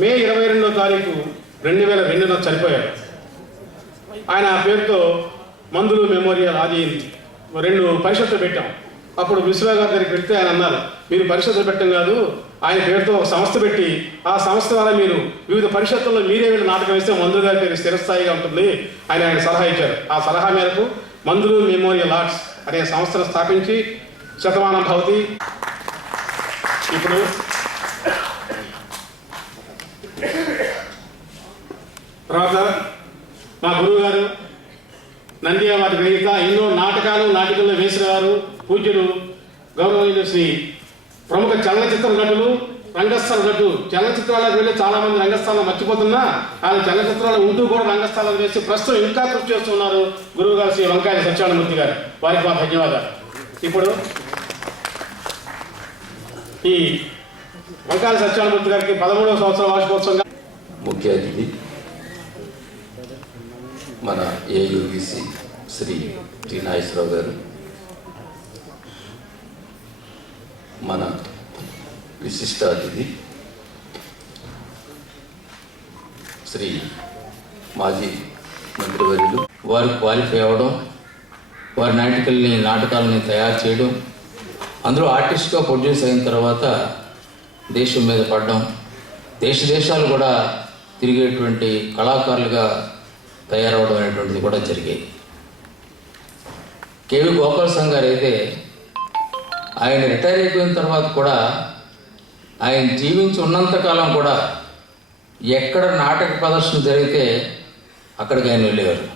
మే 22వ తారీఖు 2002 చనిపోయారు. ఆయన పేరుతో మందులు మెమోరియల్ అది 2 పరిషత్తులు పెట్టాం. అప్పుడు విశ్వ గారి దగ్గరికి వెళ్తే ఆయన అన్నారు, మీరు పరిషత్తులు పెట్టడం కాదు, ఆయన పేరుతో ఒక సంస్థ పెట్టి ఆ సంస్థ ద్వారా మీరు వివిధ పరిషత్తుల్లో మీరే వెళ్ళి నాటకం వేస్తే మందులు గారి పేరు స్థిరస్థాయిగా ఉంటుంది ఆయన సలహా ఇచ్చారు. ఆ సలహా మేరకు మందులు మెమోరియల్ ఆర్ట్స్ అనే సంస్థను స్థాపించి శతమానం భవతి. ఇప్పుడు తర్వాత మా గురువు గారు నంద్యాల గ్రహీత, ఎన్నో నాటకాల్లో వేసిన వారు, పూజ్యులు గౌరవనీయులు శ్రీ ప్రముఖ చలనచిత్ర నటులు, రంగస్థల నటులు. చలనచిత్రాలకు వెళ్ళి చాలా మంది రంగస్థానం మర్చిపోతున్నా ఆయన చలనచిత్రాలు ఉంటూ కూడా రంగస్థానాలు వేసి ప్రస్తుతం ఇంకా కృషి చేస్తున్నారు గురువు గారు శ్రీ వంకాయ సత్యనారాయణమూర్తి గారు. వారికి మా ధన్యవాదాలు. ఇప్పుడు ఈ వంకాయ సత్యనారాయణమూర్తి గారికి 13వ సంవత్సరం వార్షికోత్సవంగా ముఖ్య అతిథి మన ఏయువిసి శ్రీ టి నాగేశ్వరరావు గారు, మన విశిష్ట అతిథి శ్రీ మాజీ మంత్రివర్యులు, వారు క్వాలిఫై అవ్వడం, వారి నాటకాలని తయారు చేయడం, అందులో ఆర్టిస్ట్గా ప్రొడ్యూస్ అయిన తర్వాత దేశం మీద పడడం, దేశాలు కూడా తిరిగేటువంటి కళాకారులుగా తయారవడం అనేటువంటిది కూడా జరిగాయి. కేవి గోపాలస్వామి గారు అయితే ఆయన రిటైర్ అయిపోయిన తర్వాత కూడా ఆయన జీవించి ఉన్నంతకాలం కూడా ఎక్కడ నాటక ప్రదర్శన జరిగితే అక్కడికి ఆయన వెళ్ళేవారు.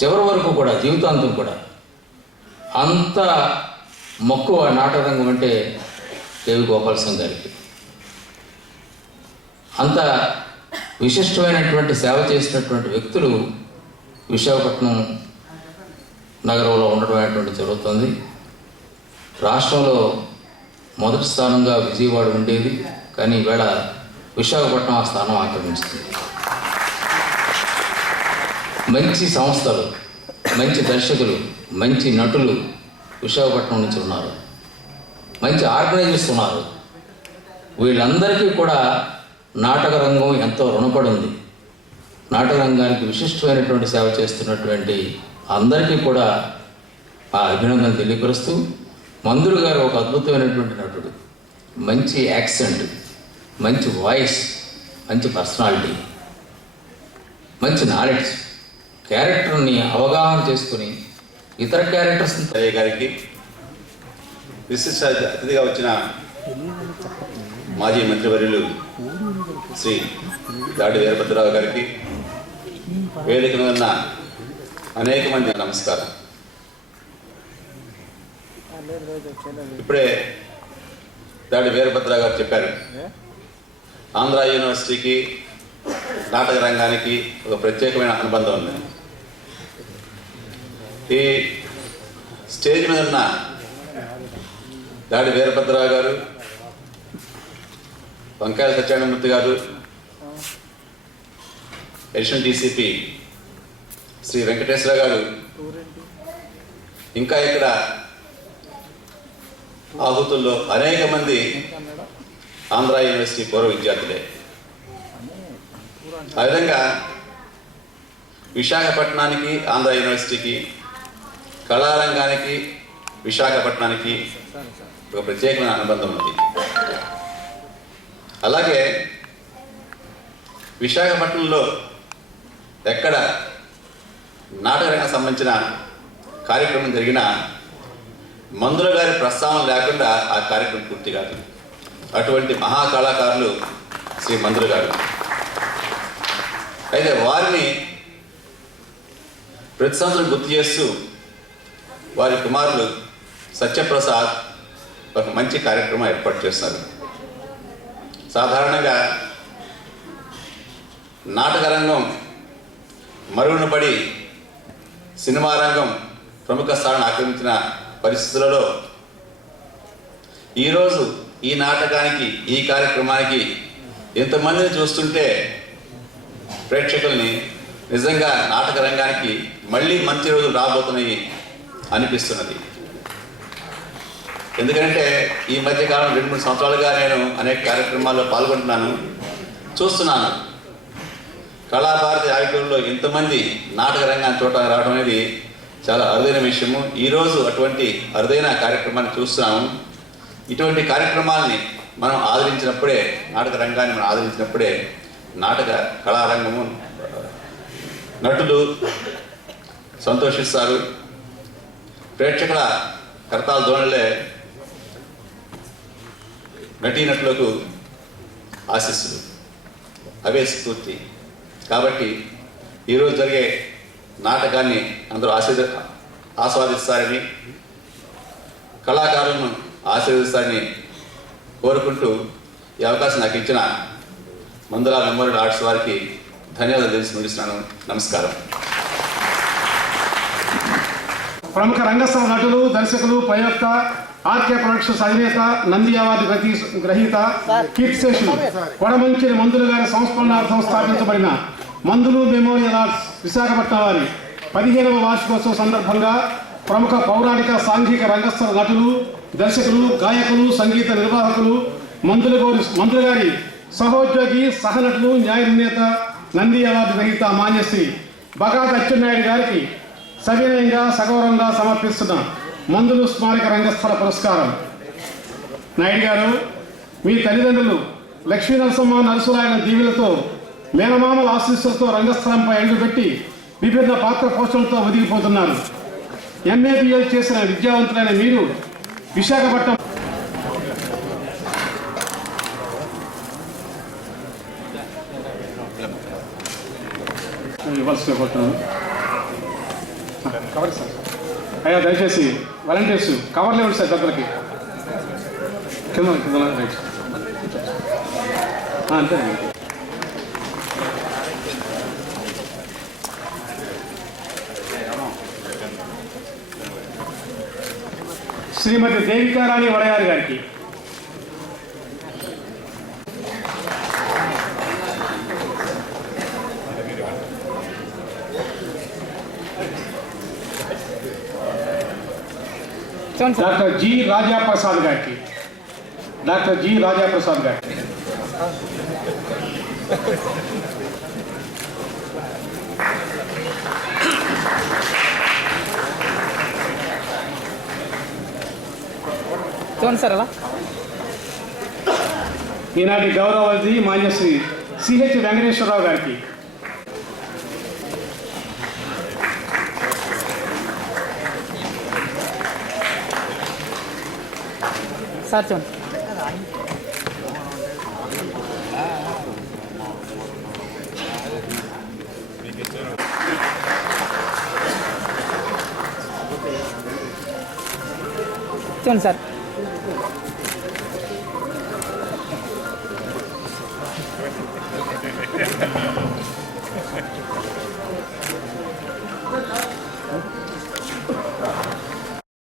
చివరి వరకు కూడా జీవితాంతం కూడా అంత మక్కువ నాటక రంగం అంటే కేవి గోపాలస్వామి గారికి. అంత విశిష్టమైనటువంటి సేవ చేసినటువంటి వ్యక్తులు విశాఖపట్నం నగరంలో ఉండడం అనేటువంటి జరుగుతుంది. రాష్ట్రంలో మొదటి స్థానంగా విజయవాడ ఉండేది, కానీ ఈవేళ విశాఖపట్నం ఆ స్థానం ఆక్రమించింది. మంచి సంస్థలు, మంచి దర్శకులు, మంచి నటులు విశాఖపట్నం నుంచి ఉన్నారు, మంచి ఆర్గనైజర్స్ ఉన్నారు. వీళ్ళందరికీ కూడా నాటక రంగం ఎంతో రుణపడి ఉంది. నాటక రంగానికి విశిష్టమైనటువంటి సేవ చేస్తున్నటువంటి అందరికీ కూడా ఆ అభినందనలు తెలియపరుస్తూ, మందులు గారు ఒక అద్భుతమైనటువంటి నటుడు, మంచి యాక్సెంట్, మంచి వాయిస్, మంచి పర్సనాలిటీ, మంచి నాలెడ్జ్, క్యారెక్టర్ని అవగాహన చేసుకుని ఇతర క్యారెక్టర్స్ గారికి, విశిష్ట అతిథిగా వచ్చిన మాజీ మంత్రివర్యులు శ్రీ దాడి వీరభద్రరావు గారికి, వేదిక మీద ఉన్న అనేక మంది నమస్కారం. ఇప్పుడే దాడి వీరభద్రరావు గారు చెప్పారు, ఆంధ్ర యూనివర్సిటీకి నాటక రంగానికి ఒక ప్రత్యేకమైన అనుబంధం ఉంది. ఈ స్టేజ్ మీద ఉన్న దాడి వీరభద్రరావు గారు, వంకాయ సత్యనారాయణమూర్తి గారు, ఎడిషనల్ డీసీపీ శ్రీ వెంకటేశ్వర గారు, ఇంకా ఇక్కడ ఆహుతుల్లో అనేక మంది ఆంధ్ర యూనివర్సిటీ పూర్వ విద్యార్థులే. ఆ విధంగా విశాఖపట్నానికి, ఆంధ్ర యూనివర్సిటీకి, కళారంగానికి విశాఖపట్నానికి ఒక ప్రత్యేకమైన అనుబంధం ఉంది. అలాగే విశాఖపట్నంలో ఎక్కడ నాటకరంగానికి సంబంధించిన కార్యక్రమం జరిగినా మందుల గారి ప్రస్తావన లేకుండా ఆ కార్యక్రమం పూర్తి కాదు. అటువంటి మహాకళాకారులు శ్రీ మందుల గారు. అయితే వారిని ప్రతి సంవత్సరం గుర్తు చేస్తూ వారి కుమారులు సత్యప్రసాద్ ఒక మంచి కార్యక్రమం ఏర్పాటు చేస్తారు. సాధారణంగా నాటక రంగం మరుగున పడి సినిమా రంగం ప్రముఖ స్థానాన్ని ఆక్రమించిన పరిస్థితులలో ఈరోజు ఈ నాటకానికి, ఈ కార్యక్రమానికి ఎంతమందిని చూస్తుంటే ప్రేక్షకుల్ని నిజంగా నాటక రంగానికి మళ్ళీ మంచి రోజులు రాబోతున్నాయి అనిపిస్తున్నది. ఎందుకంటే ఈ మధ్యకాలం 2-3 సంవత్సరాలుగా నేను అనేక కార్యక్రమాల్లో పాల్గొంటున్నాను, చూస్తున్నాను. కళాభారతి ఆడిటోరియంలో ఇంతమంది నాటక రంగాన్ని చూడటానికి రావడం అనేది చాలా అరుదైన విషయము. ఈరోజు అటువంటి అరుదైన కార్యక్రమాన్ని చూస్తున్నాము. ఇటువంటి కార్యక్రమాల్ని మనం ఆదరించినప్పుడే, నాటక రంగాన్ని మనం ఆదరించినప్పుడే నాటక కళారంగము, నటులు సంతోషిస్తారు. ప్రేక్షకుల కర్తాల ధోరణిలే నటీనటులకు ఆశీస్సులు, అవే స్ఫూర్తి. కాబట్టి ఈరోజు జరిగే నాటకాన్ని అందరూ ఆస్వాదిస్తారని, కళాకారులను ఆశీర్వదిస్తారని కోరుకుంటూ ఈ అవకాశం నాకు ఇచ్చిన మందుల మెమోరియల్ ఆర్ట్స్ వారికి ధన్యవాదాలు తెలిసి ముగిస్తున్నాను. నమస్కారం. ప్రముఖ రంగస్థల నటులు, దర్శకులు, ప్రయోక్త, ఆర్కే ప్రొడక్షన్స్ అధినేత, నంది అవార్డు గ్రహీత, కీర్తిశేషులు వడమంచిలి మందులు గారి సంస్మరణార్థం స్థాపించబడిన మందులు మెమోరియల్ ఆర్ట్స్ విశాఖపట్నం వారి 15వ వార్షికోత్సవం సందర్భంగా ప్రముఖ పౌరాణిక, సాంఘిక రంగస్థల నటులు, దర్శకులు, గాయకులు, సంగీత నిర్వాహకులు, మందులు గారి సహోద్యోగి, సహనటులు, న్యాయ నిర్ణేత, నంది అవార్డు గ్రహీత మాన్యశ్రీ బగాది అచ్చెన్నాయుడు గారికి సవినయంగా సగౌరవంగా సమర్పిస్తున్న మందులు స్మారక రంగస్థల పురస్కారం. నాయుడు గారు, మీ తల్లిదండ్రులు లక్ష్మీ నరసమ్మ, నరసురాయన దీవులతో, మేనమామల ఆశీస్సులతో రంగస్థలంపై అడుగుపెట్టి విభిన్న పాత్ర పోషణలతో ఒదిగిపోతున్నారు. MABL చేసిన విద్యావంతులైన మీరు విశాఖపట్నం ఇవ్వాల్సిన కోరుతున్నాను. కవర్ సార్, అయ్యా దయచేసి వాలంటీర్స్ కవర్లు ఇవ్వండి సార్, దగ్గరకి కింద రైట్ అంతే. శ్రీమతి దేవికారాణి వడయారి గారికి, డాక్టర్ జి రాజాప్రసాద్ గారికి, డాక్టర్ జి రాజాప్రసాద్ గారికి, సార్ అలా ఈనాటి గౌరవది మాన్యశ్రీ సిహెచ్ వెంకటేశ్వరరావు గారికి, సార్ చూడండి. చూడండి సార్.